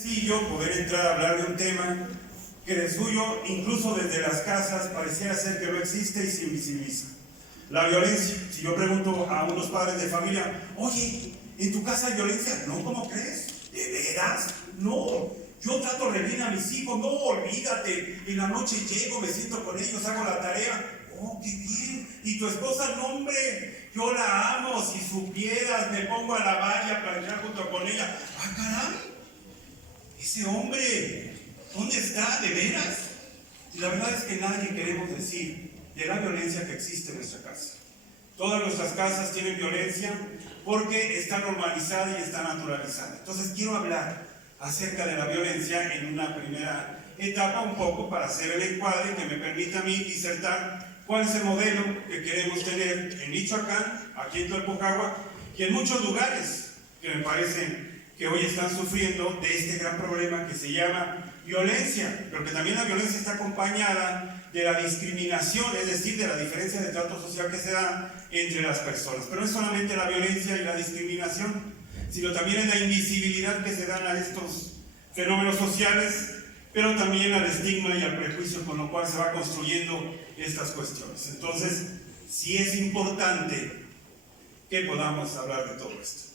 Sencillo poder entrar a hablar de un tema que de suyo, incluso desde las casas, pareciera ser que no existe y se invisibiliza. La violencia. Si yo pregunto a unos padres de familia, oye, ¿en tu casa hay violencia? No, ¿cómo crees? ¿De veras? No. Yo trato re bien a mis hijos, no, olvídate. En la noche llego, me siento con ellos, hago la tarea. Oh, qué bien. ¿Y tu esposa? No, hombre, yo la amo. Si supieras, me pongo a lavar y a planchar junto con ella. ¡Ah, caray! Ese hombre, ¿dónde está? ¿De veras? Y la verdad es que nadie queremos decir de la violencia que existe en nuestra casa. Todas nuestras casas tienen violencia porque está normalizada y está naturalizada. Entonces quiero hablar acerca de la violencia en una primera etapa, un poco para hacer el encuadre que me permita a mí disertar cuál es el modelo que queremos tener en Michoacán, aquí en Tlalpujahua y en muchos lugares que me parece que hoy están sufriendo de este gran problema que se llama violencia, pero que también la violencia está acompañada de la discriminación, es decir, de la diferencia de trato social que se da entre las personas. Pero no es solamente la violencia y la discriminación, sino también la invisibilidad que se dan a estos fenómenos sociales, pero también al estigma y al prejuicio con lo cual se va construyendo estas cuestiones. Entonces, sí es importante que podamos hablar de todo esto.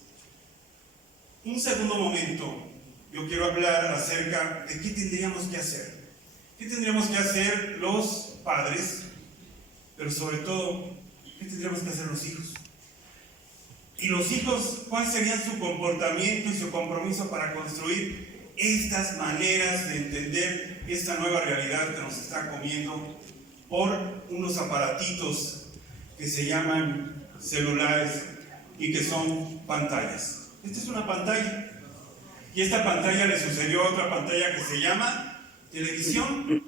Un segundo momento, yo quiero hablar acerca de qué tendríamos que hacer. ¿Qué tendríamos que hacer los padres? Pero sobre todo, ¿qué tendríamos que hacer los hijos? Y los hijos, ¿cuál sería su comportamiento y su compromiso para construir estas maneras de entender esta nueva realidad que nos está comiendo por unos aparatitos que se llaman celulares y que son pantallas? Esta es una pantalla, y esta pantalla le sucedió a otra pantalla que se llama televisión,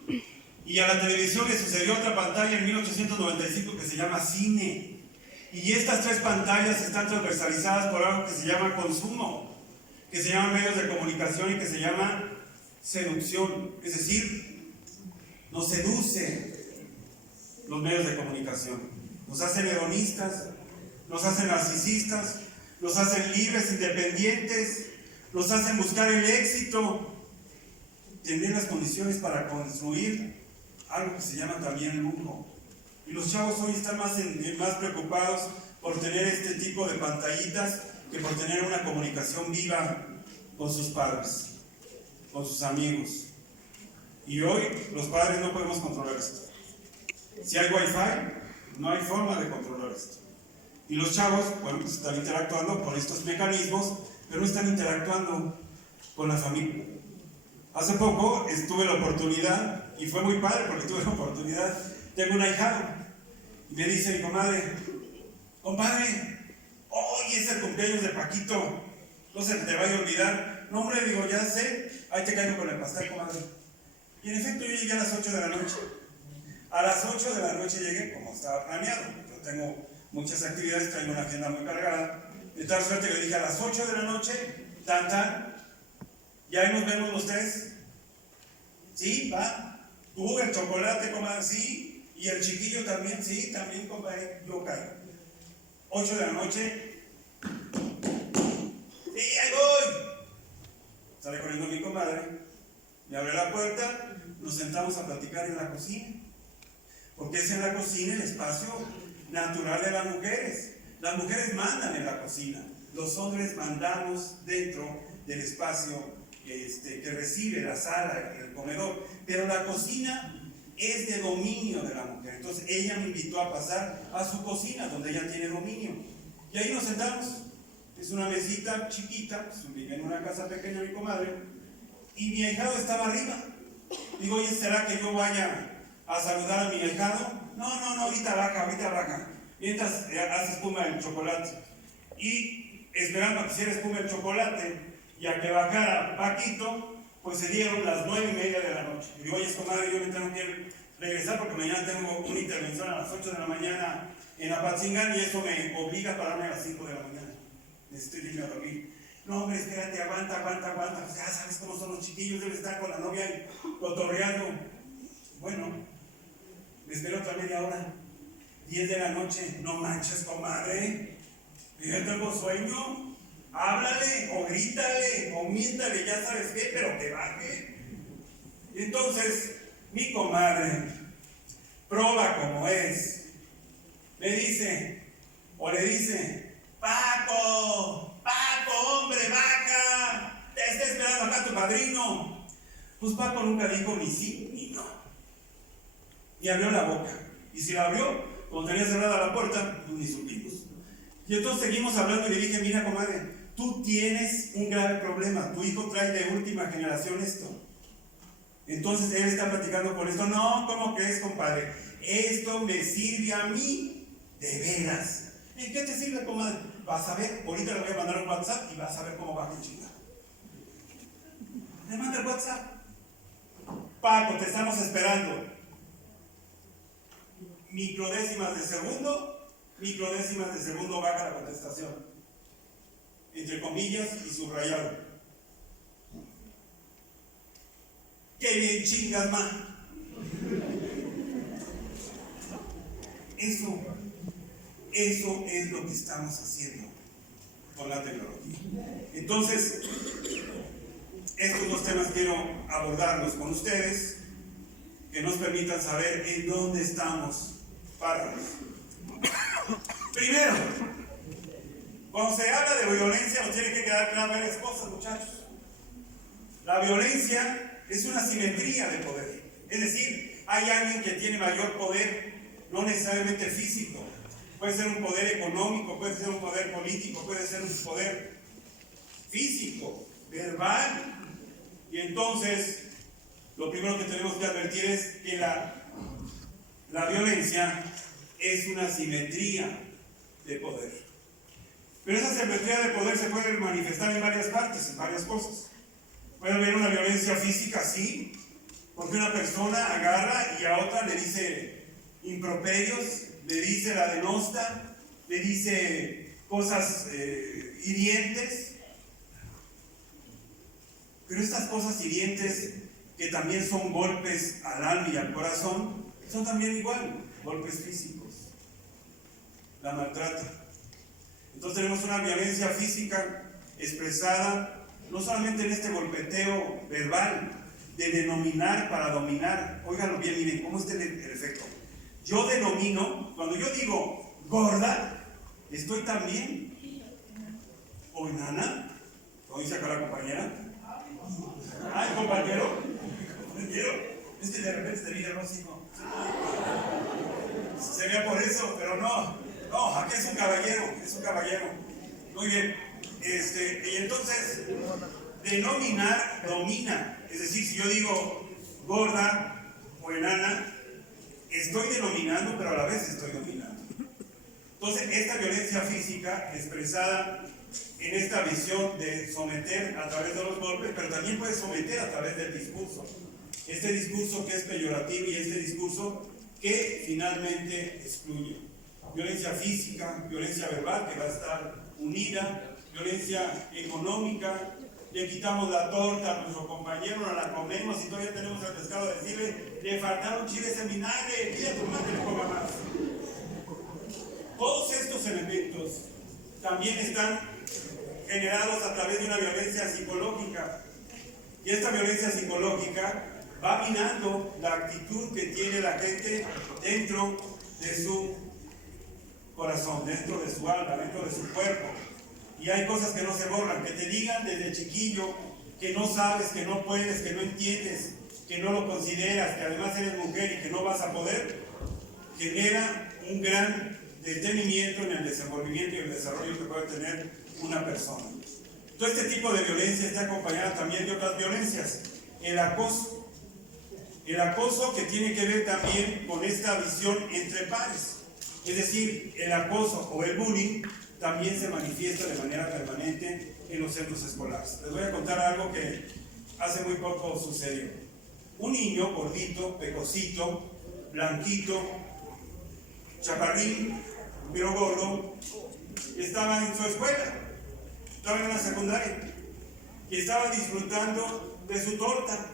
y a la televisión le sucedió otra pantalla en 1895 que se llama cine, y estas tres pantallas están transversalizadas por algo que se llama consumo, que se llama medios de comunicación y que se llama seducción, es decir, nos seducen los medios de comunicación, nos hacen hedonistas, nos hacen narcisistas, nos hacen libres, independientes, nos hacen buscar el éxito, tener las condiciones para construir algo que se llama también lujo. Y los chavos hoy están más preocupados por tener este tipo de pantallitas que por tener una comunicación viva con sus padres, con sus amigos. Y hoy los padres no podemos controlar esto. Si hay wifi, no hay forma de controlar esto. Y los chavos, bueno, pues están interactuando con estos mecanismos, pero no están interactuando con la familia. Hace poco tuve la oportunidad, y fue muy padre porque tuve la oportunidad, tengo un ahijado, y me dice mi comadre, compadre, hoy es el cumpleaños de Paquito, no se te vaya a olvidar. No, hombre, digo, ya sé, ahí te caigo con el pastel, comadre. Y en efecto yo llegué a las 8 de la noche. A las 8 de la noche llegué como estaba planeado. Yo tengo muchas actividades, traigo una agenda muy cargada, de tal suerte que le dije a las 8 de la noche, y ahí nos vemos los tres. Sí, va. Tú, el chocolate, comadre, sí, y el chiquillo también, sí, también, compadre, yo caigo. 8 de la noche, sí, ahí voy. Sale corriendo mi comadre, me abre la puerta, nos sentamos a platicar en la cocina, porque es en la cocina el espacio natural de las mujeres. Las mujeres mandan en la cocina, los hombres mandamos dentro del espacio que recibe la sala, el comedor, pero la cocina es de dominio de la mujer. Entonces ella me invitó a pasar a su cocina donde ella tiene dominio, y ahí nos sentamos. Es una mesita chiquita, vive en una casa pequeña mi comadre, y mi ahijado estaba arriba. Digo, oye, ¿será que yo vaya a saludar a mi ahijado? No, ahorita baja, mientras hace espuma el chocolate. Y esperando a que hiciera espuma el chocolate y a que bajara Paquito, pues se dieron las 9:30 de la noche. Y digo, oye, comadre, yo me tengo que regresar porque mañana tengo una intervención a las 8 de la mañana en Apatzingán y eso me obliga a pararme a las 5 de la mañana. Necesito irme a dormir. No, hombre, espérate, aguanta. Pues ya sabes cómo son los chiquillos, debe estar con la novia y cotorreando. Bueno, me espero otra media hora. 10 de la noche, no manches, comadre. Ya tengo sueño. háblale, o grítale, o miéntale, ya sabes qué, pero que baje. Y entonces, mi comadre, proba como es, me dice, o le dice, Paco, hombre, baja, te está esperando acá tu padrino. Pues Paco nunca dijo ni sí ni no, y abrió la boca, y si la abrió, cuando tenía cerrada la puerta, pues ni supimos. Y entonces seguimos hablando y le dije, mira comadre, tú tienes un grave problema, tu hijo trae de última generación esto. Entonces él está platicando con esto. No, ¿cómo crees, compadre? Esto me sirve a mí de veras. ¿En qué te sirve, comadre? Vas a ver, ahorita le voy a mandar un WhatsApp y vas a ver cómo va a chingar. Le manda el WhatsApp. Paco, te estamos esperando. Microdécimas de segundo baja la contestación. Entre comillas y subrayado. ¡Qué bien chingas, ma! Eso es lo que estamos haciendo con la tecnología. Entonces, estos dos temas quiero abordarlos con ustedes, que nos permitan saber en dónde estamos parados. Primero, cuando se habla de violencia, nos tiene que quedar claras varias cosas, muchachos. La violencia es una simetría de poder. Es decir, hay alguien que tiene mayor poder, no necesariamente físico. Puede ser un poder económico, puede ser un poder político, puede ser un poder físico, verbal. Y entonces, lo primero que tenemos que advertir es que la violencia es una simetría de poder. Pero esa simetría de poder se puede manifestar en varias partes, en varias cosas. Puede haber una violencia física, sí, porque una persona agarra y a otra le dice improperios, le dice la denosta, le dice cosas hirientes. Pero estas cosas hirientes, que también son golpes al alma y al corazón, son también igual, golpes físicos. La maltrata. Entonces tenemos una violencia física expresada no solamente en este golpeteo verbal, de denominar para dominar. Óiganlo bien, miren cómo es el efecto. Yo denomino, cuando yo digo gorda, estoy también, o enana, como dice acá la compañera. Ay, compañero, es que de repente te viene el hocico. Sería por eso, pero no, aquí es un caballero. Muy bien, y entonces, denominar domina. Es decir, si yo digo gorda o enana, estoy denominando, pero a la vez estoy dominando. Entonces, esta violencia física expresada en esta visión de someter a través de los golpes, pero también puede someter a través del discurso. Este discurso que es peyorativo y este discurso que finalmente excluye. Violencia física, violencia verbal que va a estar unida, violencia económica. Le quitamos la torta a nuestro compañero, no la comemos y todavía tenemos el pescado de decirle, le faltaron chiles en vinagre, pide a tu madre que le ponga más. Todos estos elementos también están generados a través de una violencia psicológica. Y esta violencia psicológica va minando la actitud que tiene la gente dentro de su corazón, dentro de su alma, dentro de su cuerpo. Y hay cosas que no se borran, que te digan desde chiquillo que no sabes, que no puedes, que no entiendes, que no lo consideras, que además eres mujer y que no vas a poder, genera un gran detenimiento en el desenvolvimiento y el desarrollo que puede tener una persona. Todo este tipo de violencia está acompañada también de otras violencias. El acoso que tiene que ver también con esta visión entre pares. Es decir, el acoso o el bullying también se manifiesta de manera permanente en los centros escolares. Les voy a contar algo que hace muy poco sucedió. Un niño gordito, pecosito, blanquito, chaparrín, pero gordo, estaba en su escuela, estaba en la secundaria, y estaba disfrutando de su torta,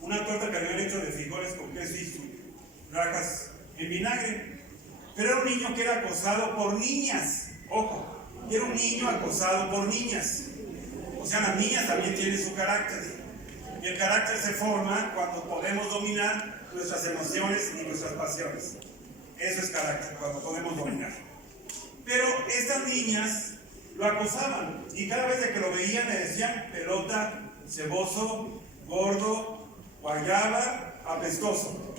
una torta que habían hecho de frijoles con queso y sus rajas en vinagre. Pero era un niño que era acosado por niñas, ojo, y era un niño acosado por niñas. O sea, las niñas también tienen su carácter. Y el carácter se forma cuando podemos dominar nuestras emociones y nuestras pasiones. Eso es carácter, cuando podemos dominar. Pero estas niñas lo acosaban y cada vez que lo veían le decían pelota, ceboso, gordo, guayaba, apestoso.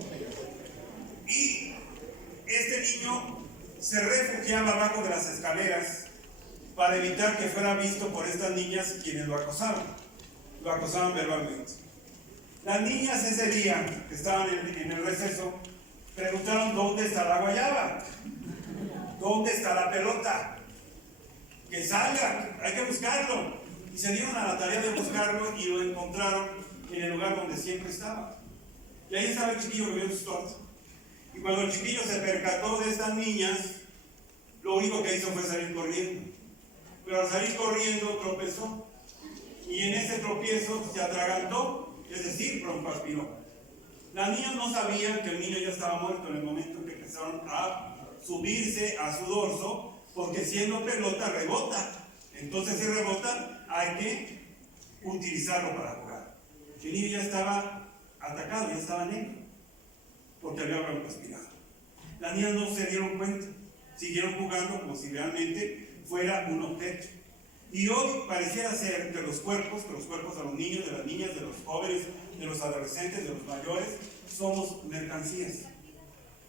Y este niño se refugiaba abajo de las escaleras para evitar que fuera visto por estas niñas quienes lo acosaban verbalmente. Las niñas ese día que estaban en el receso preguntaron: ¿dónde está la guayaba? ¿Dónde está la pelota? Que salga, hay que buscarlo. Y se dieron a la tarea de buscarlo y lo encontraron en el lugar donde siempre estaba. Y ahí estaba el chiquillo comiendo su torta. Y cuando el chiquillo se percató de estas niñas, lo único que hizo fue salir corriendo. Pero al salir corriendo tropezó. Y en ese tropiezo se atragantó, es decir, broncoaspiró. Las niñas no sabían que el niño ya estaba muerto en el momento en que empezaron a subirse a su dorso, porque siendo pelota rebota. Entonces si rebota hay que utilizarlo para jugar. El niño ya estaba atacado, ya estaba negro, porque había broncoaspirado. Las niñas no se dieron cuenta, siguieron jugando como si realmente fuera un objeto. Y hoy pareciera ser que los cuerpos de los niños, de las niñas, de los jóvenes, de los adolescentes, de los mayores, somos mercancías,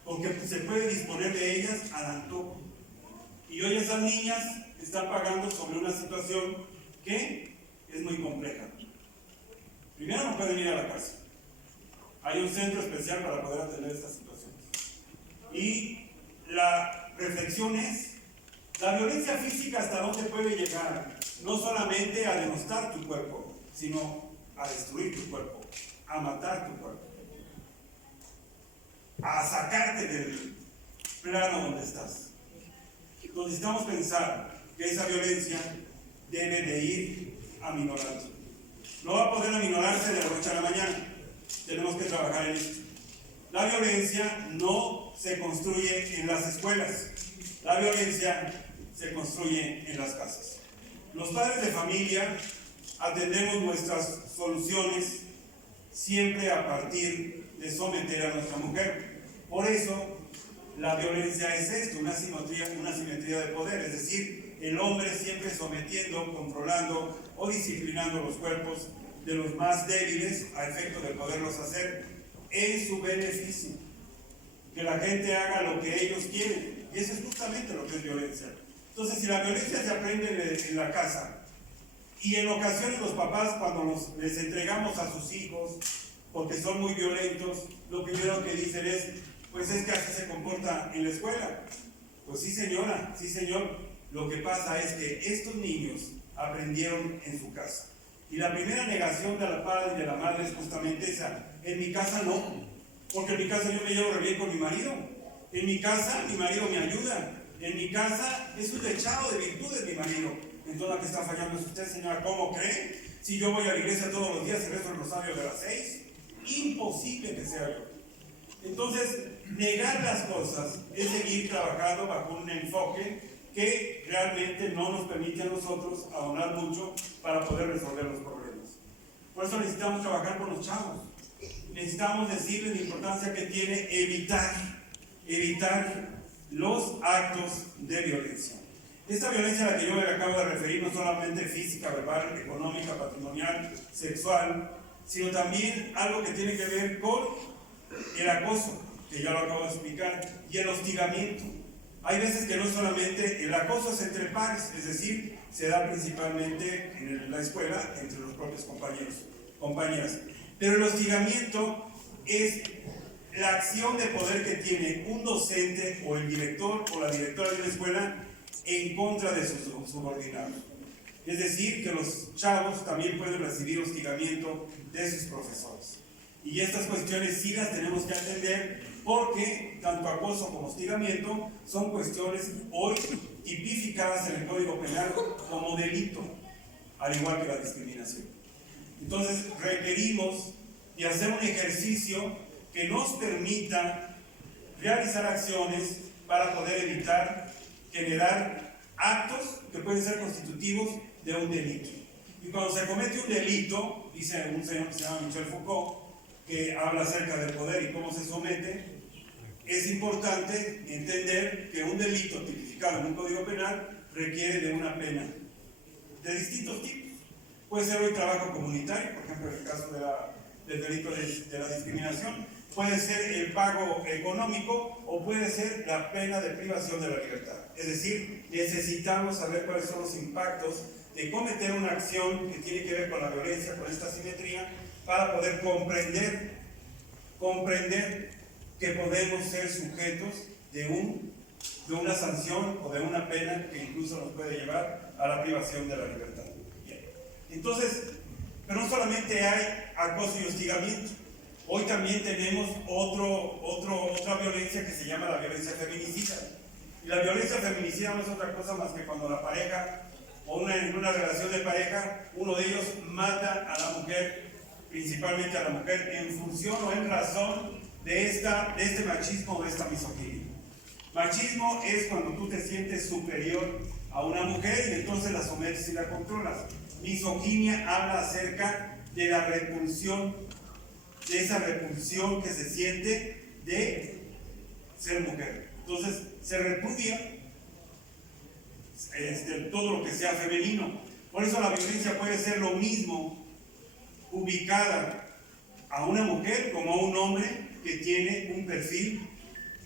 porque se puede disponer de ellas al antojo. Y hoy esas niñas están pagando sobre una situación que es muy compleja. Primero, no pueden ir a la cárcel. Hay un centro especial para poder atender estas situaciones. Y la reflexión es: la violencia física, ¿hasta dónde puede llegar? No solamente a denostar tu cuerpo, sino a destruir tu cuerpo, a matar tu cuerpo, a sacarte del plano donde estás. Entonces necesitamos pensar que esa violencia debe de ir aminorando. No va a poder aminorarse de la noche a la mañana. Tenemos que trabajar en esto. La violencia no se construye en las escuelas. La violencia se construye en las casas. Los padres de familia atendemos nuestras soluciones siempre a partir de someter a nuestra mujer. Por eso la violencia es esto, una simetría de poder, es decir, el hombre siempre sometiendo, controlando o disciplinando los cuerpos de los más débiles a efecto de poderlos hacer en su beneficio. Que la gente haga lo que ellos quieren. Y eso es justamente lo que es violencia. Entonces, si la violencia se aprende en la casa, y en ocasiones los papás, cuando les entregamos a sus hijos, porque son muy violentos, lo primero que dicen es: pues es que así se comporta en la escuela. Pues sí, señora, sí, señor. Lo que pasa es que estos niños aprendieron en su casa. Y la primera negación de la padre y de la madre es justamente esa: en mi casa no, porque en mi casa yo me llevo re bien con mi marido. En mi casa mi marido me ayuda. En mi casa es un dechado de virtudes mi marido. Entonces, ¿la que está fallando es usted, señora? ¿Cómo cree? Si yo voy a la iglesia todos los días y rezo el rosario de las 6, imposible que sea yo. Entonces, negar las cosas es seguir trabajando bajo un enfoque que realmente no nos permite a nosotros abonar mucho para poder resolver los problemas. Por eso necesitamos trabajar con los chavos. Necesitamos decirles la importancia que tiene evitar los actos de violencia. Esta violencia a la que yo me acabo de referir no solamente física, verbal, económica, patrimonial, sexual, sino también algo que tiene que ver con el acoso, que ya lo acabo de explicar, y el hostigamiento. Hay veces que no solamente el acoso es entre pares, es decir, se da principalmente en la escuela entre los propios compañeras. Pero el hostigamiento es la acción de poder que tiene un docente o el director o la directora de una escuela en contra de sus subordinados. Es decir, que los chavos también pueden recibir hostigamiento de sus profesores. Y estas cuestiones sí las tenemos que atender, porque tanto acoso como hostigamiento son cuestiones hoy tipificadas en el Código Penal como delito, al igual que la discriminación. Entonces requerimos de hacer un ejercicio que nos permita realizar acciones para poder evitar generar actos que pueden ser constitutivos de un delito. Y cuando se comete un delito, dice un señor que se llama Michel Foucault, que habla acerca del poder y cómo se somete, es importante entender que un delito tipificado en un código penal requiere de una pena de distintos tipos. Puede ser hoy trabajo comunitario, por ejemplo en el caso del delito de la discriminación, puede ser el pago económico o puede ser la pena de privación de la libertad. Es decir, necesitamos saber cuáles son los impactos de cometer una acción que tiene que ver con la violencia, con esta asimetría, para poder comprender que podemos ser sujetos de una sanción o de una pena que incluso nos puede llevar a la privación de la libertad. Bien. Entonces, pero no solamente hay acoso y hostigamiento. Hoy también tenemos otra violencia que se llama la violencia feminicida. Y la violencia feminicida no es otra cosa más que cuando la pareja, o en una relación de pareja, uno de ellos mata a la mujer, principalmente a la mujer, en función o en razón de este machismo o de esta misoginia. Machismo es cuando tú te sientes superior a una mujer y entonces la sometes y la controlas. Misoginia habla acerca de la repulsión, de esa repulsión que se siente de ser mujer. Entonces se repudia todo lo que sea femenino. Por eso la violencia puede ser lo mismo ubicada a una mujer como a un hombre que tiene un perfil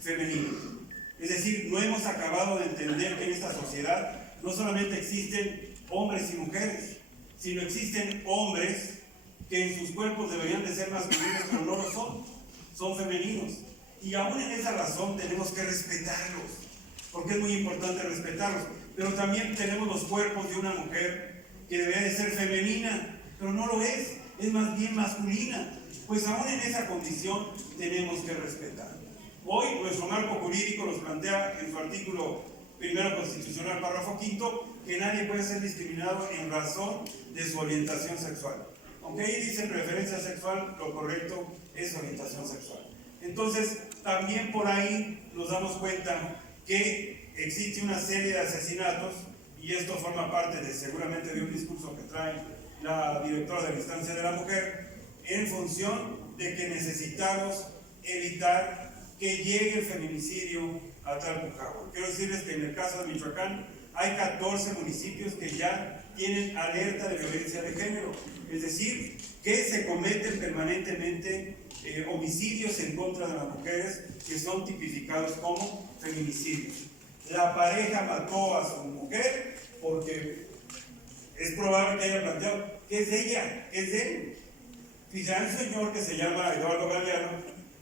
femenino. Es decir, no hemos acabado de entender que en esta sociedad no solamente existen hombres y mujeres, sino existen hombres que en sus cuerpos deberían de ser masculinos, pero no lo son femeninos. Y aún en esa razón tenemos que respetarlos, porque es muy importante respetarlos. Pero también tenemos los cuerpos de una mujer que debería de ser femenina, pero no lo es más bien masculina. Pues aún en esa condición tenemos que respetar. Hoy nuestro marco jurídico nos plantea en su artículo primero constitucional, párrafo quinto, que nadie puede ser discriminado en razón de su orientación sexual. Aunque ahí dice preferencia sexual, lo correcto es orientación sexual. Entonces, también por ahí nos damos cuenta que existe una serie de asesinatos, y esto forma parte seguramente de un discurso que trae la directora de la instancia de la mujer, en función de que necesitamos evitar que llegue el feminicidio a Talcahuano. Quiero decirles que en el caso de Michoacán hay 14 municipios que ya tienen alerta de violencia de género, es decir, que se cometen permanentemente homicidios en contra de las mujeres que son tipificados como feminicidios. La pareja mató a su mujer porque es probable que haya planteado que es de ella, es de él. Fíjate, hay un señor que se llama Eduardo Galeano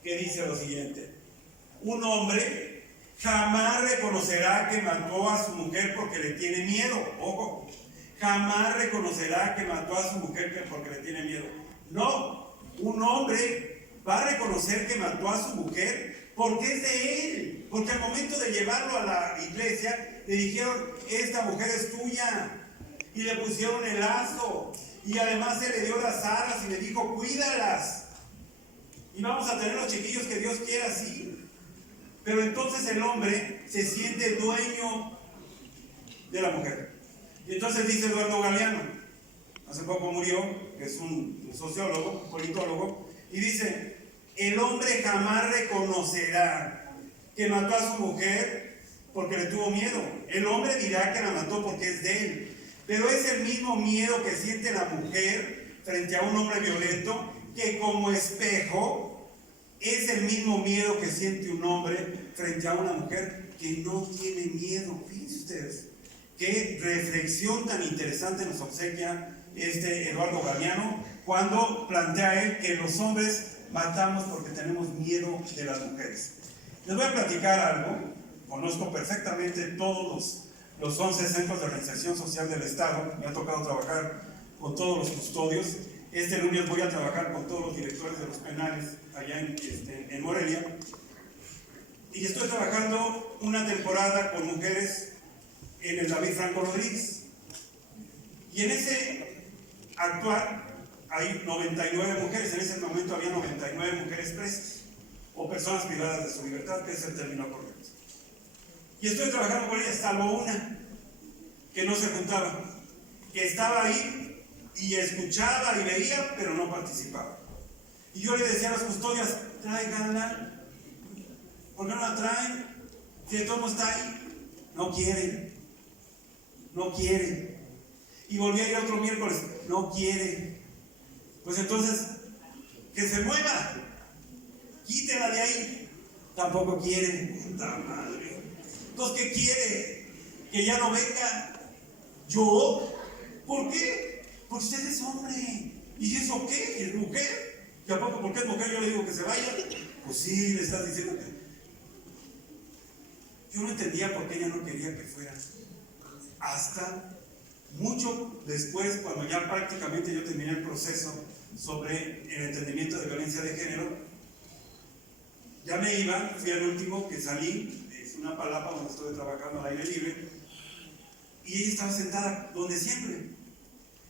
que dice lo siguiente: un hombre jamás reconocerá que mató a su mujer porque le tiene miedo. Ojo, jamás reconocerá que mató a su mujer porque le tiene miedo. No, un hombre va a reconocer que mató a su mujer porque es de él. Porque al momento de llevarlo a la iglesia le dijeron: esta mujer es tuya. Y le pusieron el lazo. Y además se le dio las alas y le dijo: cuídalas. Y vamos a tener los chiquillos que Dios quiera, así. Pero entonces el hombre se siente dueño de la mujer. Y entonces dice Eduardo Galeano, hace poco murió, que es un sociólogo, un politólogo, y dice: el hombre jamás reconocerá que mató a su mujer porque le tuvo miedo. El hombre dirá que la mató porque es de él. Pero es el mismo miedo que siente la mujer frente a un hombre violento, que como espejo es el mismo miedo que siente un hombre frente a una mujer que no tiene miedo. Fíjense ustedes qué reflexión tan interesante nos obsequia Eduardo Galeano cuando plantea él que los hombres matamos porque tenemos miedo de las mujeres. Les voy a platicar algo. Conozco perfectamente todos los 11 centros de reinserción social del Estado. Me ha tocado trabajar con todos los custodios. Este lunes voy a trabajar con todos los directores de los penales allá en Morelia. Y estoy trabajando una temporada con mujeres en el David Franco Rodríguez. Y en ese actuar hay 99 mujeres. En ese momento había 99 mujeres presas o personas privadas de su libertad, que es el término correcto. Y estoy trabajando con ellas, salvo una que no se juntaba, que estaba ahí y escuchaba y veía, pero no participaba. Y yo le decía a las custodias, tráiganla. ¿Por qué no la traen? Si el tomo está ahí. No quiere. No quiere. Y volví a ir otro miércoles. No quiere. Pues entonces, que se mueva. Quítela de ahí. Tampoco quiere. Puta madre. Entonces, ¿qué quiere? Que ya no venga. ¿Yo? ¿Por qué? Porque usted es hombre. ¿Y eso qué? ¿Es mujer? ¿Y a poco porque es mujer yo le digo que se vaya? Pues sí, le estás diciendo que... Yo no entendía por qué ella no quería que fuera. Hasta mucho después, cuando ya prácticamente yo terminé el proceso sobre el entendimiento de violencia de género, ya me iba, fui al último que salí, es una palapa donde estuve trabajando al aire libre, y ella estaba sentada donde siempre.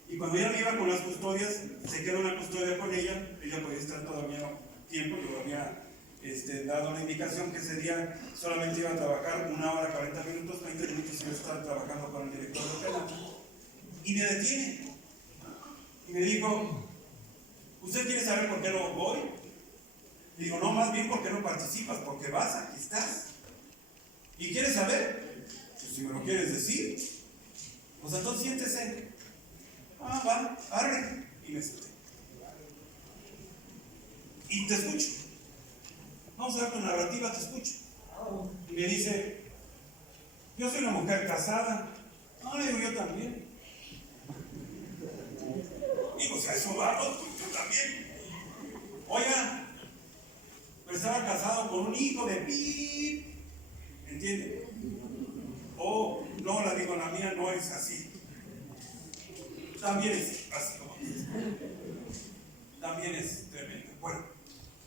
Y cuando ya me iba con las custodias, se quedó una custodia con ella podía estar todavía tiempo, yo había dado la indicación que ese día solamente iba a trabajar 1 hora 40 minutos, 20 minutos iba a estar trabajando con el director de penal. Y me detiene. Y me dijo, ¿usted quiere saber por qué no voy? Le digo, no, más bien porque no participas, porque vas, aquí estás. ¿Y quieres saber? Pues si me lo quieres decir, pues entonces siéntese. Ah, va, arre. Y me senté. Y te escucho. Vamos a dar tu narrativa, te escucho. Y me dice, yo soy una mujer casada. No, le digo, yo también. Digo, si a eso vamos, pues yo también. Oiga, pues estaba casado con un hijo de pi. ¿Entiende? Oh, no, la digo, la mía no es así. También es así como dice. También es tremendo. Bueno,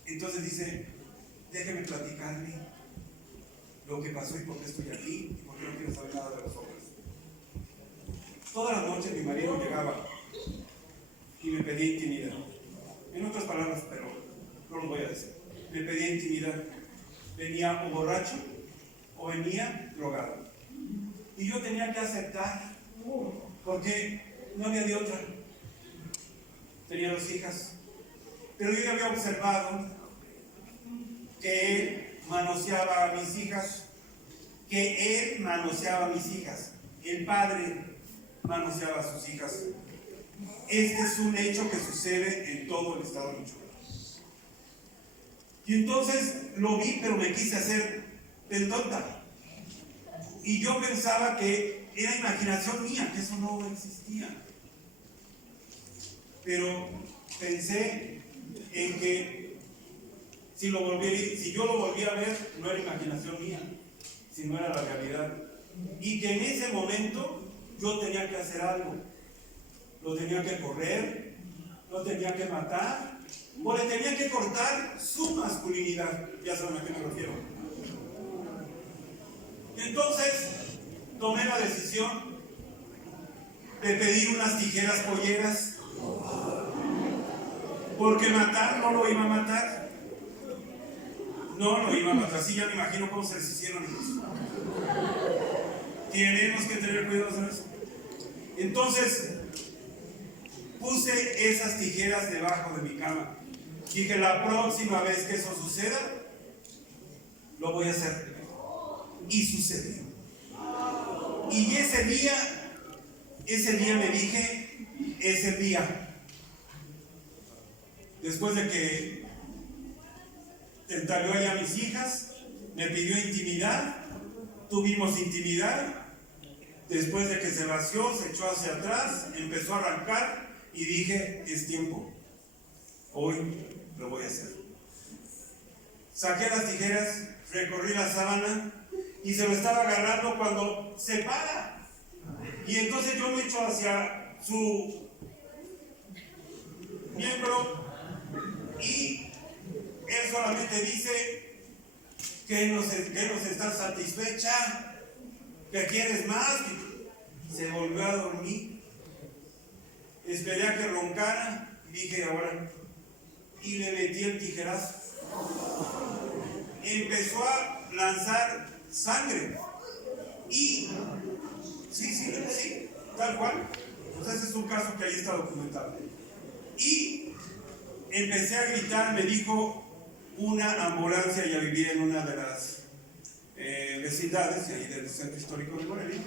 entonces dice, déjeme platicarle lo que pasó y por qué estoy aquí y por qué no quiero saber nada de los hombres. Todas las noches mi marido llegaba y me pedía intimidad. En otras palabras, pero no lo voy a decir. Me pedía intimidad. Venía o borracho o venía drogado. Y yo tenía que aceptar, porque no había de otra. Tenía 2 hijas. Pero yo ya había observado que él manoseaba a mis hijas. El padre manoseaba a sus hijas. Este es un hecho que sucede en todo el estado de Michoacán. Y entonces lo vi, pero me quise hacer del tonta. Y yo pensaba que era imaginación mía, que eso no existía. Pero pensé en que si yo lo volvía a ver, no era imaginación mía, sino era la realidad. Y que en ese momento yo tenía que hacer algo. Lo tenía que correr, lo tenía que matar, o le tenía que cortar su masculinidad. Ya saben a qué me refiero. Entonces tomé la decisión de pedir unas tijeras polleras, porque matar no lo iba a matar. No lo iba a matar. Sí, ya me imagino cómo se les hicieron ellos. Tenemos que tener cuidado con eso. Entonces puse esas tijeras debajo de mi cama. Dije, la próxima vez que eso suceda, lo voy a hacer. Y sucedió. Y ese día me dije, ese día, después de que tentaleó allá a mis hijas, me pidió intimidad, tuvimos intimidad, después de que se vació, se echó hacia atrás, empezó a arrancar y dije, es tiempo, hoy lo voy a hacer. Saqué las tijeras, recorrí la sábana y se lo estaba agarrando cuando se para. Y entonces yo me echo hacia su miembro y él solamente dice que no está satisfecha, que quieres más. Se volvió a dormir. Esperé a que roncara y dije, ahora. Y le metí el tijerazo. Empezó a lanzar sangre y Sí, tal cual. Pues ese es un caso que ahí está documentado. Y empecé a gritar, me dijo una ambulancia, ya vivía en una de las vecindades ahí del centro histórico de Morelia.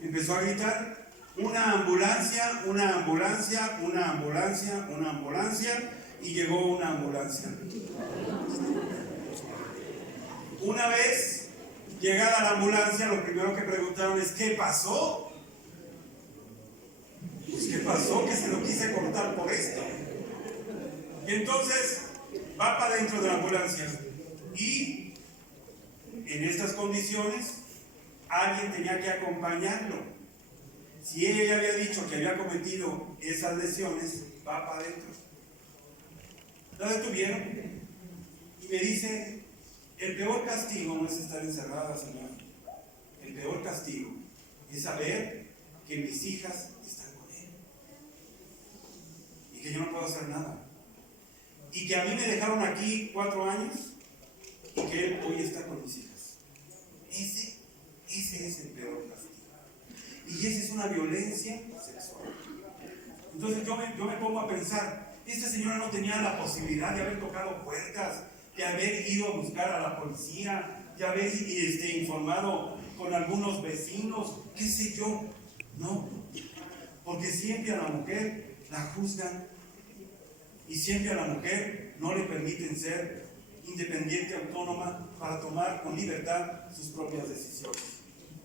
Empezó a gritar, una ambulancia, una ambulancia, una ambulancia, una ambulancia, y llegó una ambulancia. Una vez llegada la ambulancia, lo primero que preguntaron es, ¿qué pasó? Pues, ¿qué pasó? Que se lo quise cortar por esto. Y entonces va para dentro de la ambulancia y en estas condiciones alguien tenía que acompañarlo. Si ella ya había dicho que había cometido esas lesiones, va para adentro. La detuvieron y me dice, el peor castigo no es estar encerrada, señor. El peor castigo es saber que mis hijas están con él y que yo no puedo hacer nada. Y que a mí me dejaron aquí 4 años y que él hoy está con mis hijas. Ese es el peor castigo. Y esa es una violencia sexual. Entonces yo me pongo a pensar, esta señora no tenía la posibilidad de haber tocado puertas, de haber ido a buscar a la policía, de haber informado con algunos vecinos, qué sé yo. No, porque siempre a la mujer la juzgan y siempre a la mujer no le permiten ser independiente, autónoma, para tomar con libertad sus propias decisiones.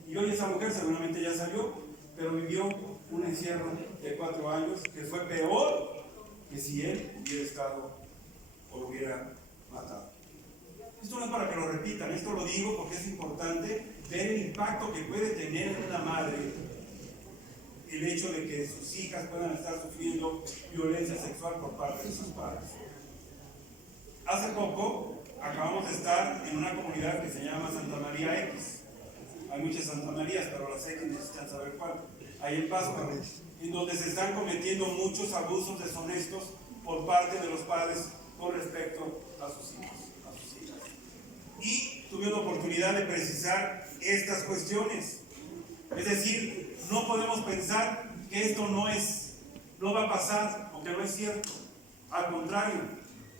Y hoy esa mujer seguramente ya salió, pero vivió un encierro de 4 años que fue peor que si él hubiera estado o lo hubiera matado. Esto no es para que lo repitan, esto lo digo porque es importante ver el impacto que puede tener en una madre el hecho de que sus hijas puedan estar sufriendo violencia sexual por parte de sus padres. Hace poco acabamos de estar en una comunidad que se llama Santa María X. Hay muchas Santa Marías, pero las X necesitan saber cuál. Ahí en Pascua, en donde se están cometiendo muchos abusos deshonestos por parte de los padres con respecto a sus hijos, a sus hijas. Y tuve la oportunidad de precisar estas cuestiones. Es decir, no podemos pensar que esto no va a pasar o que no es cierto. Al contrario,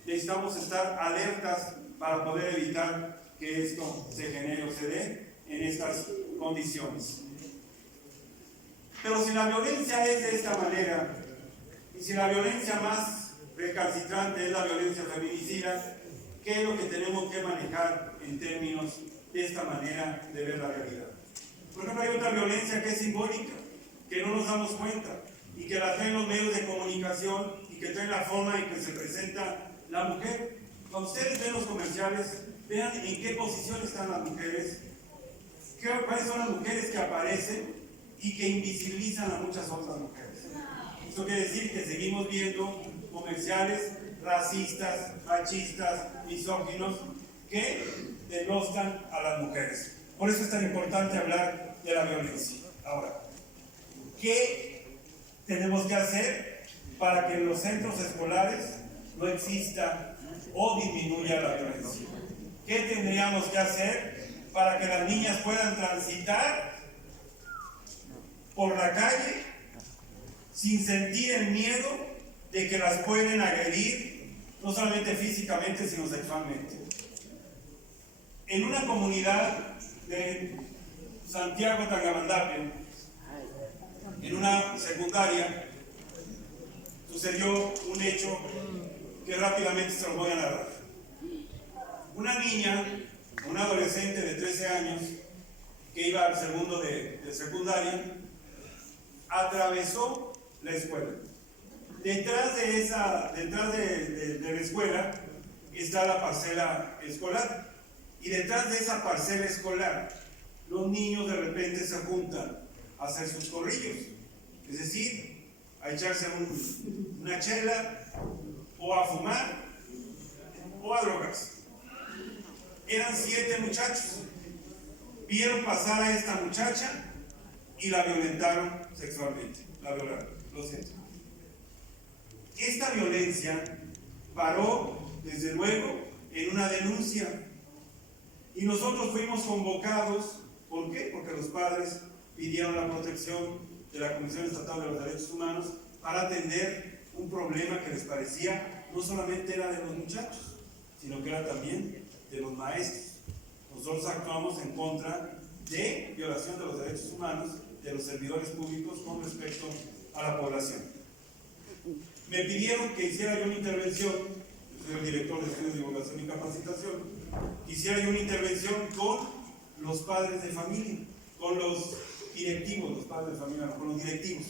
necesitamos estar alertas para poder evitar que esto se genere o se dé en estas condiciones. Pero si la violencia es de esta manera, y si la violencia más recalcitrante es la violencia feminicida, ¿qué es lo que tenemos que manejar en términos de esta manera de ver la realidad? Por ejemplo, hay otra violencia que es simbólica, que no nos damos cuenta, y que la traen los medios de comunicación, y que traen la forma en que se presenta la mujer. Cuando ustedes ven los comerciales, vean en qué posición están las mujeres, cuáles son las mujeres que aparecen y que invisibilizan a muchas otras mujeres. Esto quiere decir que seguimos viendo comerciales racistas, machistas, misóginos, que denostan a las mujeres. Por eso es tan importante hablar de la violencia. Ahora, ¿qué tenemos que hacer para que en los centros escolares no exista o disminuya la violencia? ¿Qué tendríamos que hacer para que las niñas puedan transitar por la calle sin sentir el miedo de que las pueden agredir, no solamente físicamente, sino sexualmente? En una comunidad de Santiago Tangamandapio, en una secundaria, sucedió un hecho que rápidamente se los voy a narrar. Una niña, una adolescente de 13 años, que iba al segundo de secundaria, atravesó la escuela. Detrás de la escuela está la parcela escolar. Y detrás de esa parcela escolar, los niños de repente se juntan a hacer sus corrillos. Es decir, a echarse una chela, o a fumar, o a drogarse. Eran 7 muchachos. Vieron pasar a esta muchacha y la violentaron sexualmente. La violaron, lo siento. Esta violencia paró, desde luego, en una denuncia. Y nosotros fuimos convocados. ¿Por qué? Porque los padres pidieron la protección de la Comisión Estatal de los Derechos Humanos para atender un problema que les parecía no solamente era de los muchachos, sino que era también de los maestros. Nosotros actuamos en contra de violación de los derechos humanos de los servidores públicos con respecto a la población. Me pidieron que hiciera yo una intervención, yo soy el director de Estudios de Divulgación y Capacitación, hiciera yo una intervención con los padres de familia, con los directivos, los padres de familia, con los directivos.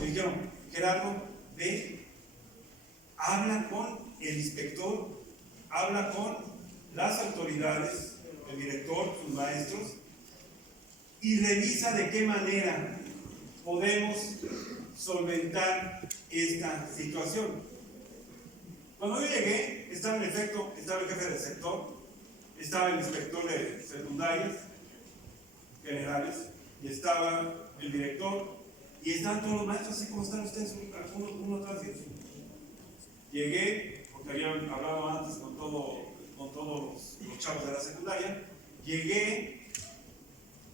Me dijeron, Gerardo, ve, habla con el inspector, habla con las autoridades, el director, sus maestros, y revisa de qué manera podemos solventar esta situación. Cuando yo llegué, estaba en efecto, estaba el jefe del sector, estaba el inspector de secundarias generales, y estaba el director, y estaban todos los maestros, así como están ustedes, uno atrás de otro. Llegué, porque había hablado antes con todos los chavos de la secundaria, llegué,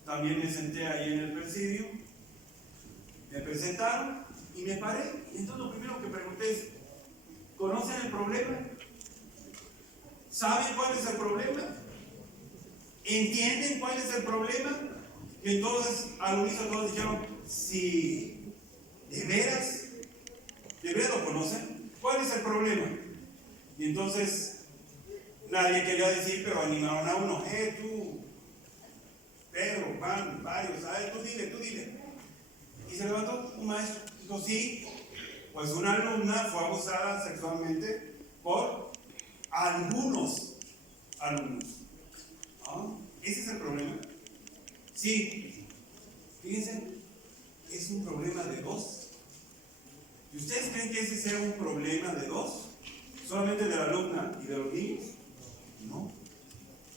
también me senté ahí en el presidio, me presentaron y me paré. Y entonces lo primero que pregunté es, ¿conocen el problema? ¿Saben cuál es el problema? ¿Entienden cuál es el problema? Y entonces al unísono todos dijeron, sí, ¿de veras lo conocen? ¿Cuál es el problema? Y entonces nadie quería decir, pero animaron a uno, tú, Pedro, Juan, varios, tú dile. Y se levantó un maestro, dijo, sí, pues una alumna fue abusada sexualmente por algunos alumnos. ¿No? ¿Ese es el problema? Sí, fíjense, es un problema de dos. ¿Y ustedes creen que ese sea un problema de dos? ¿Solamente de la alumna y de los niños? No.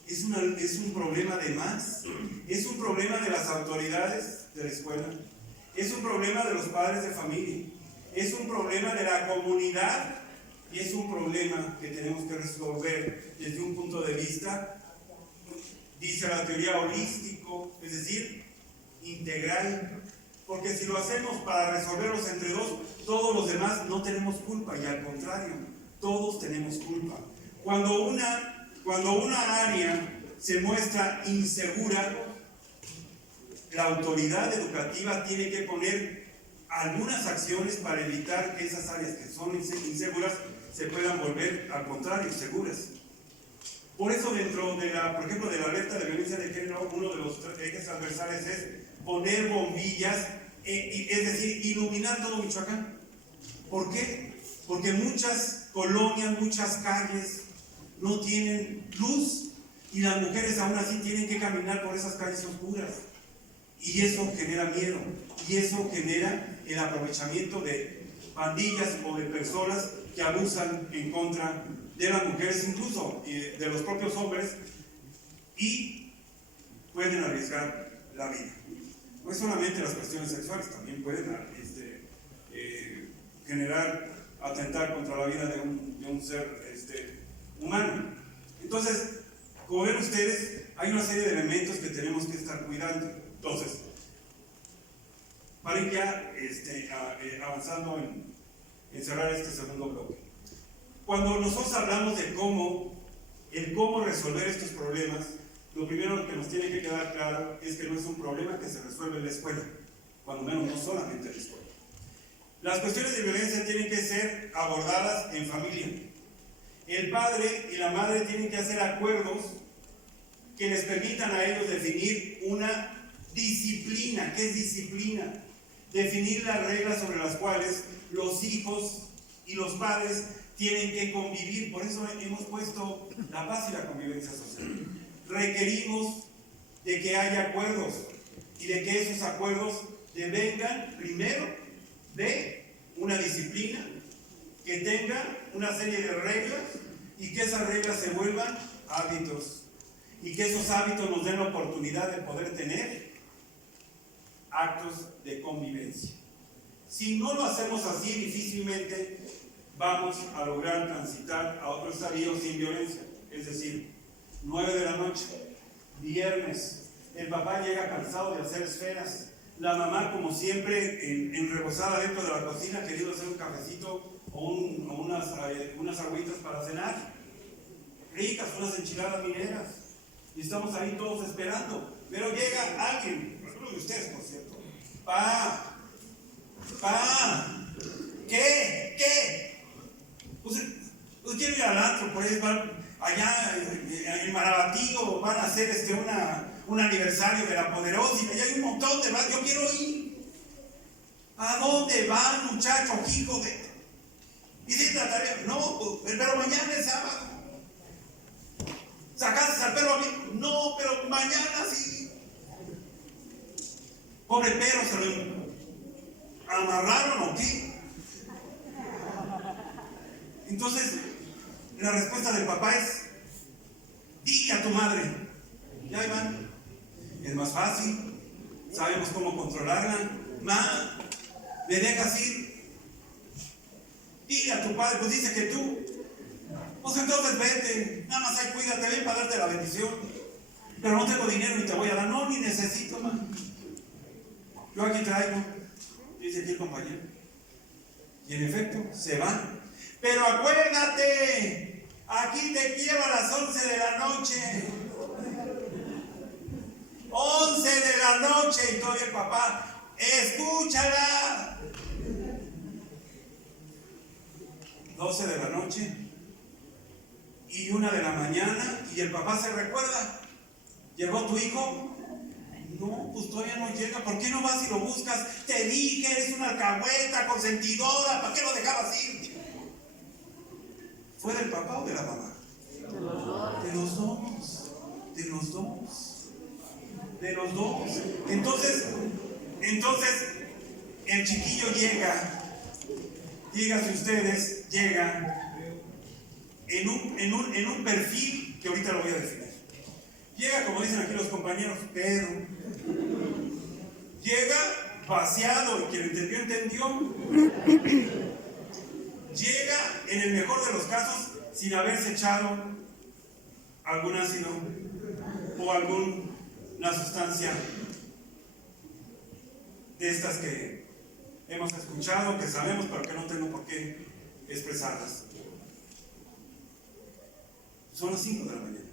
Es un problema de más. Es un problema de las autoridades de la escuela. Es un problema de los padres de familia. Es un problema de la comunidad. Y es un problema que tenemos que resolver desde un punto de vista, dice la teoría, holístico, es decir, integral. Porque si lo hacemos para resolverlos entre dos, todos los demás no tenemos culpa, y al contrario, todos tenemos culpa. Cuando una área se muestra insegura, la autoridad educativa tiene que poner algunas acciones para evitar que esas áreas que son inseguras se puedan volver, al contrario, seguras. Por eso dentro de por ejemplo, de la alerta de violencia de género, uno de los ejes transversales es poner bombillas, es decir, iluminar todo Michoacán. ¿Por qué? Porque muchas colonias, muchas calles no tienen luz, y las mujeres aún así tienen que caminar por esas calles oscuras, y eso genera miedo, y eso genera el aprovechamiento de pandillas o de personas que abusan en contra de las mujeres, incluso de los propios hombres, y pueden arriesgar la vida. No es solamente las cuestiones sexuales, también pueden atentar contra la vida de un ser humano. Entonces, como ven ustedes, hay una serie de elementos que tenemos que estar cuidando. Entonces, para ir ya avanzando en cerrar este segundo bloque. Cuando nosotros hablamos de cómo resolver estos problemas, lo primero que nos tiene que quedar claro es que no es un problema que se resuelve en la escuela, cuando menos no solamente en la escuela. Las cuestiones de violencia tienen que ser abordadas en familia. El padre y la madre tienen que hacer acuerdos que les permitan a ellos definir una disciplina. ¿Qué es disciplina? Definir las reglas sobre las cuales los hijos y los padres tienen que convivir. Por eso hemos puesto la paz y la convivencia social. Requerimos de que haya acuerdos, y de que esos acuerdos devengan primero de una disciplina que tenga una serie de reglas, y que esas reglas se vuelvan hábitos, y que esos hábitos nos den la oportunidad de poder tener actos de convivencia. Si no lo hacemos así, difícilmente vamos a lograr transitar a otro estadio sin violencia. Es decir, 9 de la noche, viernes, el papá llega cansado de hacer esferas, La mamá, como siempre, rebosada dentro de la cocina, queriendo hacer un cafecito o unas agüitas para cenar. Ricas, unas enchiladas mineras. Y estamos ahí todos esperando. Pero llega alguien, algunos de ustedes, por cierto. Pa, ¿qué? Usted quiere ir al antro, pues, allá en Marabatío van a hacer un aniversario de la Poderosa y allá hay un montón de más. Yo quiero ir. ¿A dónde van, muchachos, hijo de...? Y dice la tarea, no, pero mañana es sábado. ¿Sacaste al perro a mí? No, pero mañana sí. Pobre perro, ¿se lo amarraron o qué? Entonces, la respuesta del papá es: dile a tu madre. Y ahí van. Es más fácil. Sabemos cómo controlarla. Ma, ¿me dejas ir? Dile a tu padre, pues dice que tú. Pues entonces vete. Nada más ahí cuídate, ven para darte la bendición. Pero no tengo dinero ni te voy a dar. No, ni necesito, ma. Yo aquí traigo. Dice aquí el compañero. Y en efecto, se van. Pero acuérdate, aquí te quiero a las 11 de la noche. 11 de la noche. Y todavía el papá, escúchala. 12 de la noche. Y 1 de la mañana. Y el papá se recuerda. ¿Llegó tu hijo? No, pues todavía no llega. ¿Por qué no vas y lo buscas? Te dije, eres una alcahueta consentidora. ¿Para qué lo dejabas ir? ¿Fue del papá o de la mamá? De los dos. De los dos. De los dos. Entonces, el chiquillo llega. Díganse ustedes, llega en un perfil que ahorita lo voy a definir. Llega, como dicen aquí los compañeros, Pedro. Llega vaciado, y quien entendió, entendió. Llega, en el mejor de los casos, sin haberse echado algún ácido o alguna sustancia de estas que hemos escuchado, que sabemos, pero que no tengo por qué expresarlas. Son las 5 de la mañana.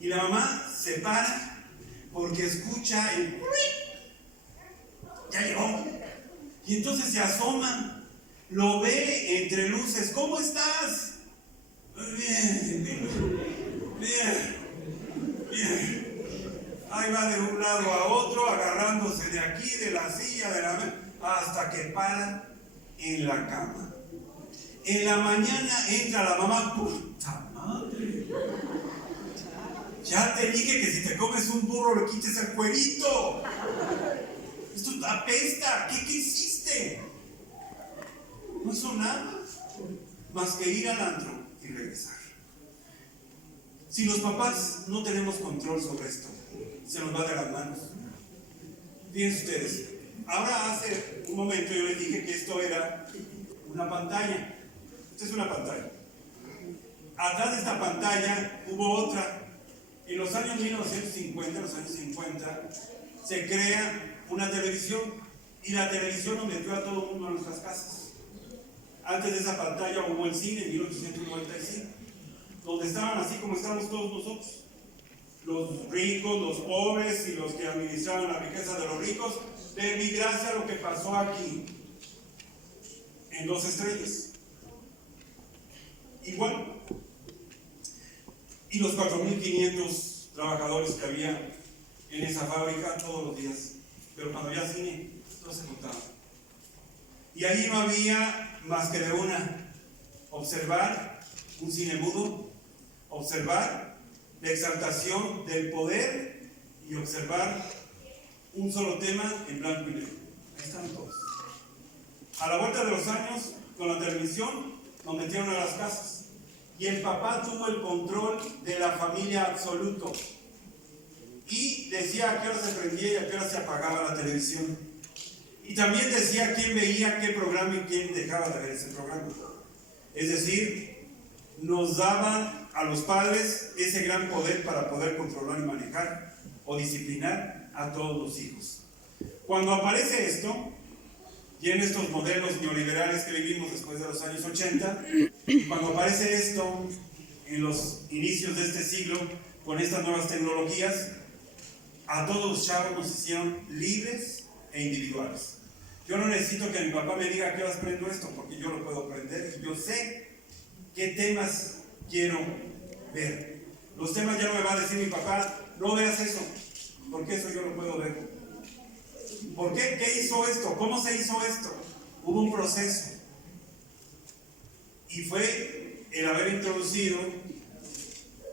Y la mamá se para porque escucha el... Ya llegó. Y entonces se asoma. Lo ve entre luces. ¿Cómo estás? Bien. Ahí va de un lado a otro, agarrándose de aquí, de la silla, de la mesa, hasta que para en la cama. En la mañana entra la mamá. ¡Puta madre! Ya te dije que si te comes un burro le quites el cuerito. Esto apesta. ¿Qué hiciste? No hizo nada más que ir al antro y regresar. Si los papás no tenemos control sobre esto, se nos va de las manos. Fíjense ustedes, ahora hace un momento yo les dije que esto era una pantalla. Esta es una pantalla. Atrás de esta pantalla hubo otra. En los años 1950, se crea una televisión, y la televisión nos metió a todo el mundo a nuestras casas. Antes de esa pantalla hubo el cine en 1895, donde estaban así como estamos todos nosotros, los ricos, los pobres y los que administraban la riqueza de los ricos. De mi gracia lo que pasó aquí en 2 estrellas. Igual. Y los 4.500 trabajadores que había en esa fábrica todos los días. Pero cuando había cine, todo se juntaba. Y ahí no había más que de una: observar un cine mudo, observar la exaltación del poder y observar un solo tema en blanco y negro. Ahí están todos. A la vuelta de los años, con la televisión, nos metieron a las casas. Y el papá tuvo el control de la familia absoluto. Y decía a qué hora se prendía y a qué hora se apagaba la televisión. Y también decía quién veía qué programa y quién dejaba de ver ese programa. Es decir, nos daba a los padres ese gran poder para poder controlar y manejar o disciplinar a todos los hijos. Cuando aparece esto, y en estos modelos neoliberales que vivimos después de los años 80, cuando aparece esto en los inicios de este siglo, con estas nuevas tecnologías, a todos los chavos nos hicieron libres e individuales. Yo no necesito que mi papá me diga a qué horas prendo esto, porque yo lo puedo aprender y yo sé qué temas quiero ver. Los temas ya no me va a decir mi papá, no veas eso, porque eso yo lo puedo ver. ¿Por qué? ¿Qué hizo esto? ¿Cómo se hizo esto? Hubo un proceso. Y fue el haber introducido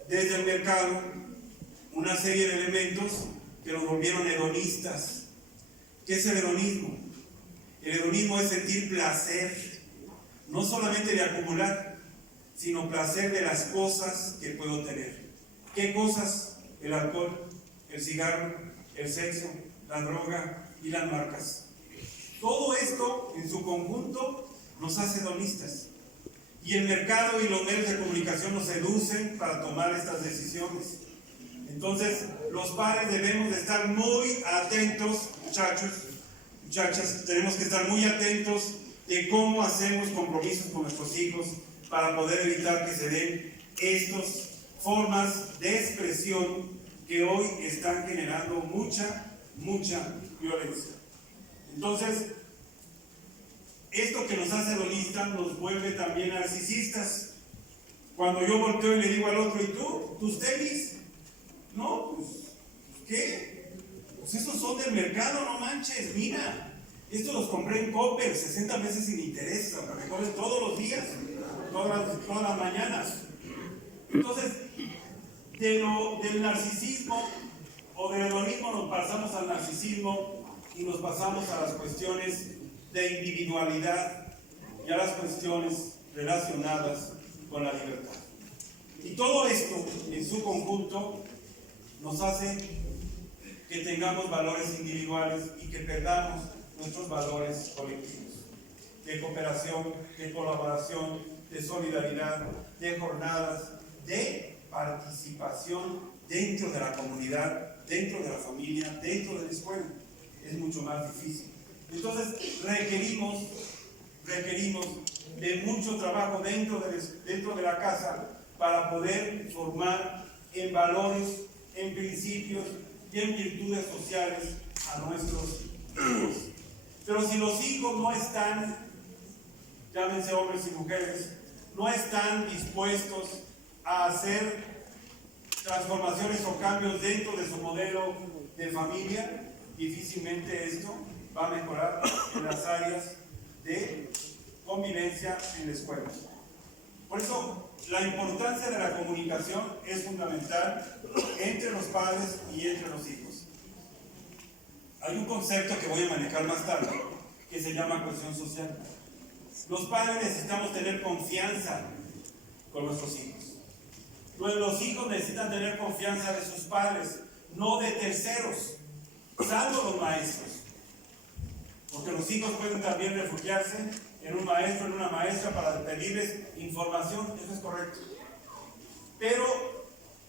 desde el mercado una serie de elementos que nos volvieron hedonistas. ¿Qué es el hedonismo? El hedonismo es sentir placer, no solamente de acumular, sino placer de las cosas que puedo tener. ¿Qué cosas? El alcohol, el cigarro, el sexo, la droga y las marcas. Todo esto en su conjunto nos hace hedonistas. Y el mercado y los medios de comunicación nos seducen para tomar estas decisiones. Entonces, los padres debemos de estar muy atentos, muchachos, muchachas, tenemos que estar muy atentos de cómo hacemos compromisos con nuestros hijos para poder evitar que se den estas formas de expresión que hoy están generando mucha violencia. Entonces, esto que nos hace hedonistas nos vuelve también narcisistas. Cuando yo volteo y le digo al otro, ¿y tú? ¿Tus tenis? No, pues, ¿qué? Pues esos son del mercado, no manches, mira. Estos los compré en Coppel, 60 meses sin interés, aunque me cobren todos los días, todas las mañanas. Entonces, del narcisismo o del hedonismo nos pasamos al narcisismo y nos pasamos a las cuestiones de individualidad y a las cuestiones relacionadas con la libertad. Y todo esto, en su conjunto, nos hace que tengamos valores individuales y que perdamos nuestros valores colectivos, de cooperación, de colaboración, de solidaridad, de jornadas, de participación dentro de la comunidad, dentro de la familia, dentro de la escuela. Es mucho más difícil. Entonces requerimos de mucho trabajo dentro de la casa para poder formar en valores, en principios y en virtudes sociales a nuestros hijos. Pero si los hijos no están, llámense hombres y mujeres, no están dispuestos a hacer transformaciones o cambios dentro de su modelo de familia, difícilmente esto va a mejorar en las áreas de convivencia en la escuela. Por eso, la importancia de la comunicación es fundamental entre los padres y entre los hijos. Hay un concepto que voy a manejar más tarde, que se llama cohesión social. Los padres necesitamos tener confianza con nuestros hijos. Los hijos necesitan tener confianza de sus padres, no de terceros, salvo los maestros. Porque los hijos pueden también refugiarse en un maestro, en una maestra para pedirles información, eso es correcto. Pero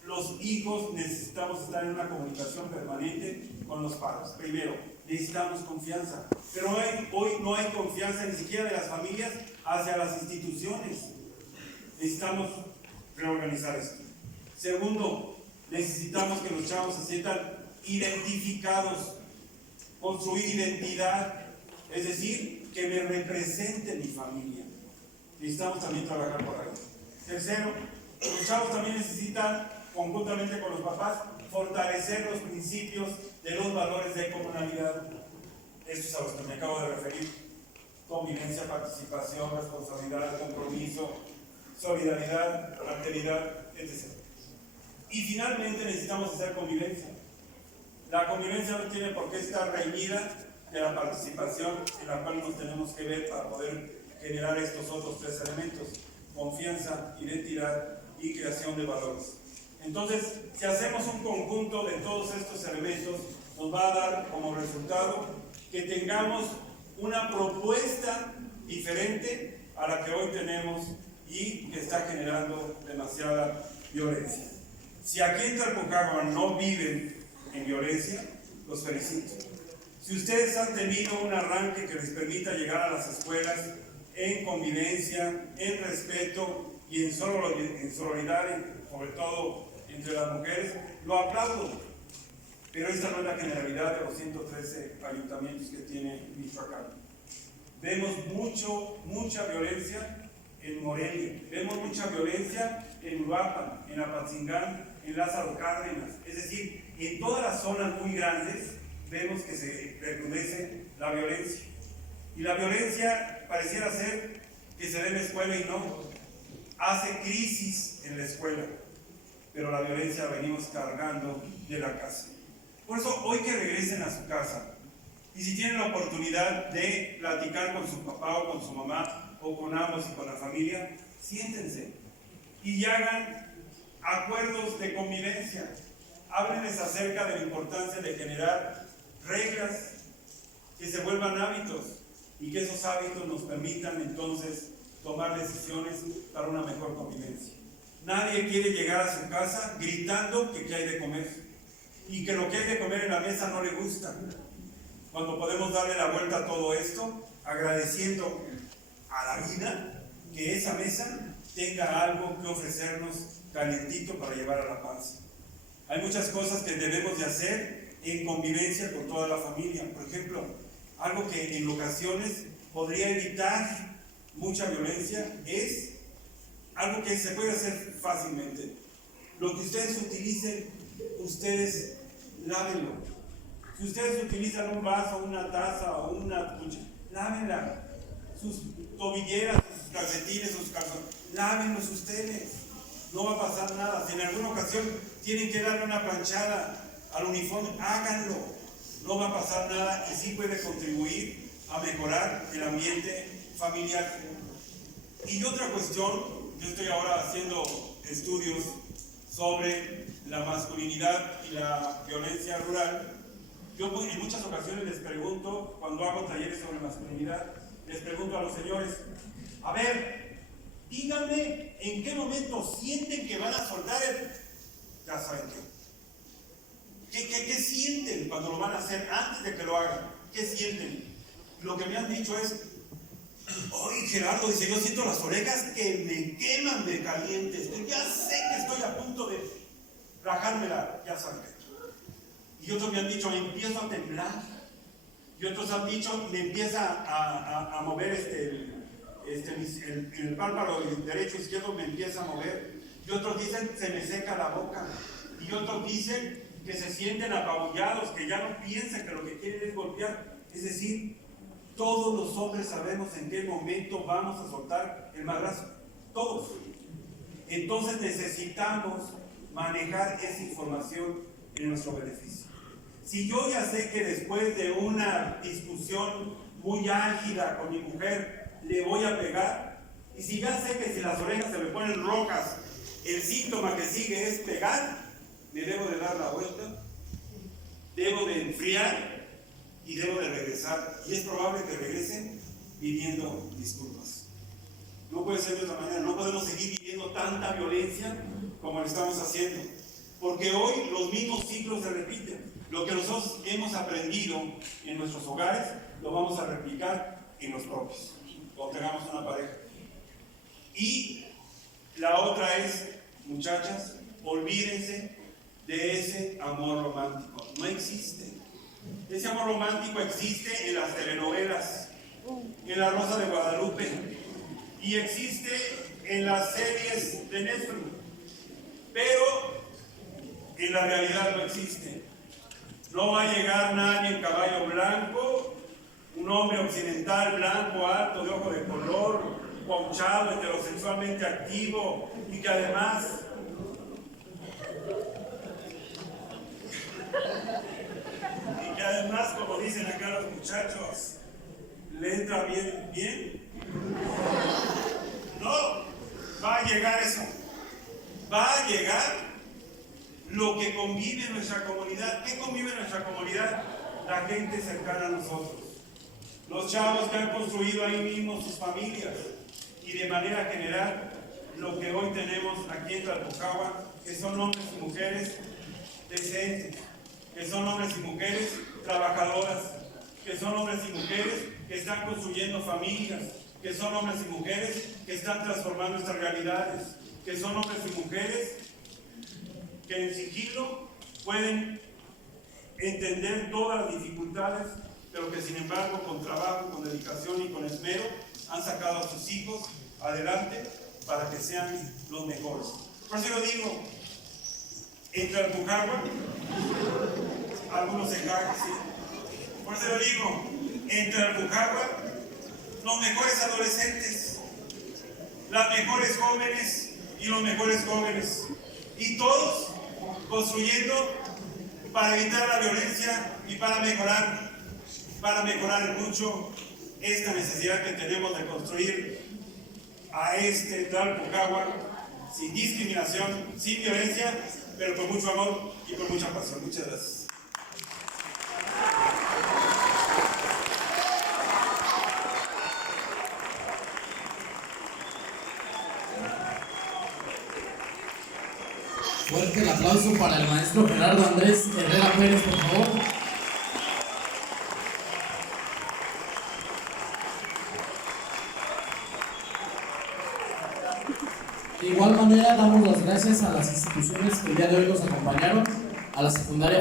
los hijos necesitamos estar en una comunicación permanente con los padres. Primero, necesitamos confianza. Pero hoy no hay confianza ni siquiera de las familias hacia las instituciones. Necesitamos reorganizar esto. Segundo, necesitamos que los chavos se sientan identificados, construir identidad, es decir, que me represente mi familia. Necesitamos también trabajar por ahí. Tercero, los chavos también necesitan, conjuntamente con los papás, fortalecer los principios de los valores de comunalidad. Esto es a los que me acabo de referir: convivencia, participación, responsabilidad, compromiso, solidaridad, alteridad, etc. Y finalmente necesitamos hacer convivencia. La convivencia no tiene por qué estar reñida de la participación en la cual nos tenemos que ver para poder generar estos otros tres elementos: confianza, identidad y creación de valores. Entonces, si hacemos un conjunto de todos estos elementos, nos va a dar como resultado que tengamos una propuesta diferente a la que hoy tenemos y que está generando demasiada violencia. Si aquí en Talpujagua no viven en violencia, los felicito. Si ustedes han tenido un arranque que les permita llegar a las escuelas en convivencia, en respeto y en solidaridad, sobre todo entre las mujeres, lo aplaudo. Pero esta no es la generalidad de los 113 ayuntamientos que tiene Michoacán. Vemos mucha violencia en Morelia, vemos mucha violencia en Uruapan, en Apatzingán, en Lázaro Cárdenas. Es decir, en todas las zonas muy grandes vemos que se recrudece la violencia. Y la violencia pareciera ser que se da en la escuela y no. Hace crisis en la escuela, pero la violencia la venimos cargando de la casa. Por eso, hoy que regresen a su casa, y si tienen la oportunidad de platicar con su papá o con su mamá, o con ambos y con la familia, siéntense y hagan acuerdos de convivencia. Háblenles acerca de la importancia de generar reglas que se vuelvan hábitos y que esos hábitos nos permitan entonces tomar decisiones para una mejor convivencia. Nadie quiere llegar a su casa gritando que qué hay de comer y que lo que hay de comer en la mesa no le gusta. Cuando podemos darle la vuelta a todo esto, agradeciendo a la vida que esa mesa tenga algo que ofrecernos calientito para llevar a la panza. Hay muchas cosas que debemos de hacer en convivencia con toda la familia. Por ejemplo, algo que en ocasiones podría evitar mucha violencia es algo que se puede hacer fácilmente. Lo que ustedes utilicen, ustedes lávenlo. Si ustedes utilizan un vaso, una taza o una cuchara, lávenla. Sus tobilleras, sus calcetines, sus calzones, lávenlos ustedes. No va a pasar nada. Si en alguna ocasión tienen que darle una planchada al uniforme, háganlo. No va a pasar nada y sí puede contribuir a mejorar el ambiente familiar. Y otra cuestión, yo estoy ahora haciendo estudios sobre la masculinidad y la violencia rural. Yo en muchas ocasiones les pregunto, cuando hago talleres sobre masculinidad, les pregunto a los señores, a ver, díganme en qué momento sienten que van a soltar el... Ya saben ¿Qué sienten cuando lo van a hacer antes de que lo hagan? ¿Qué sienten? Lo que me han dicho es, oye Gerardo, dice, yo siento las orejas que me queman de calientes, ya sé que estoy a punto de rajármela, ya saben. Y otros me han dicho, me empiezo a temblar. Y otros han dicho, me empieza a mover el párpado derecho izquierdo me empieza a mover. Y otros dicen, se me seca la boca. Y otros dicen que se sienten apabullados, que ya no piensan que lo que quieren es golpear. Es decir, todos los hombres sabemos en qué momento vamos a soltar el madrazo. Todos. Entonces necesitamos manejar esa información en nuestro beneficio. Si yo ya sé que después de una discusión muy álgida con mi mujer le voy a pegar, y si ya sé que si las orejas se me ponen rojas, el síntoma que sigue es pegar, me debo de dar la vuelta, debo de enfriar y debo de regresar. Y es probable que regresen pidiendo disculpas. No puede ser de otra manera, no podemos seguir viviendo tanta violencia como lo estamos haciendo, porque hoy los mismos ciclos se repiten. Lo que nosotros hemos aprendido en nuestros hogares, lo vamos a replicar en los propios, cuando tengamos una pareja. Y la otra es, muchachas, olvídense de ese amor romántico. No existe. Ese amor romántico existe en las telenovelas, en La Rosa de Guadalupe, y existe en las series de Netflix, pero en la realidad no existe. No va a llegar nadie en caballo blanco, un hombre occidental, blanco, alto, de ojo de color, ponchado, heterosexualmente activo, y que además como dicen acá los muchachos, le entra bien. No, va a llegar eso. Va a llegar lo que convive en nuestra comunidad. ¿Qué convive en nuestra comunidad? La gente cercana a nosotros. Los chavos que han construido ahí mismo sus familias. Y de manera general, lo que hoy tenemos aquí en Tlalpujahua, que son hombres y mujeres decentes, que son hombres y mujeres trabajadoras, que son hombres y mujeres que están construyendo familias, que son hombres y mujeres que están transformando nuestras realidades, que son hombres y mujeres que en sigilo pueden entender todas las dificultades, pero que sin embargo con trabajo, con dedicación y con esmero han sacado a sus hijos adelante para que sean los mejores. Por eso yo digo, entre Alpujarwa, algunos encajes, ¿sí? Por eso yo digo, entre Alpujarwa, los mejores adolescentes, las mejores jóvenes y los mejores jóvenes, y todos construyendo para evitar la violencia y para mejorar mucho esta necesidad que tenemos de construir a este Tlalpujahua sin discriminación, sin violencia, pero con mucho amor y con mucha pasión. Muchas gracias. Fuerte el aplauso para el maestro Gerardo Andrés Herrera Pérez, por favor. De igual manera, damos las gracias a las instituciones que el día de hoy nos acompañaron, a la secundaria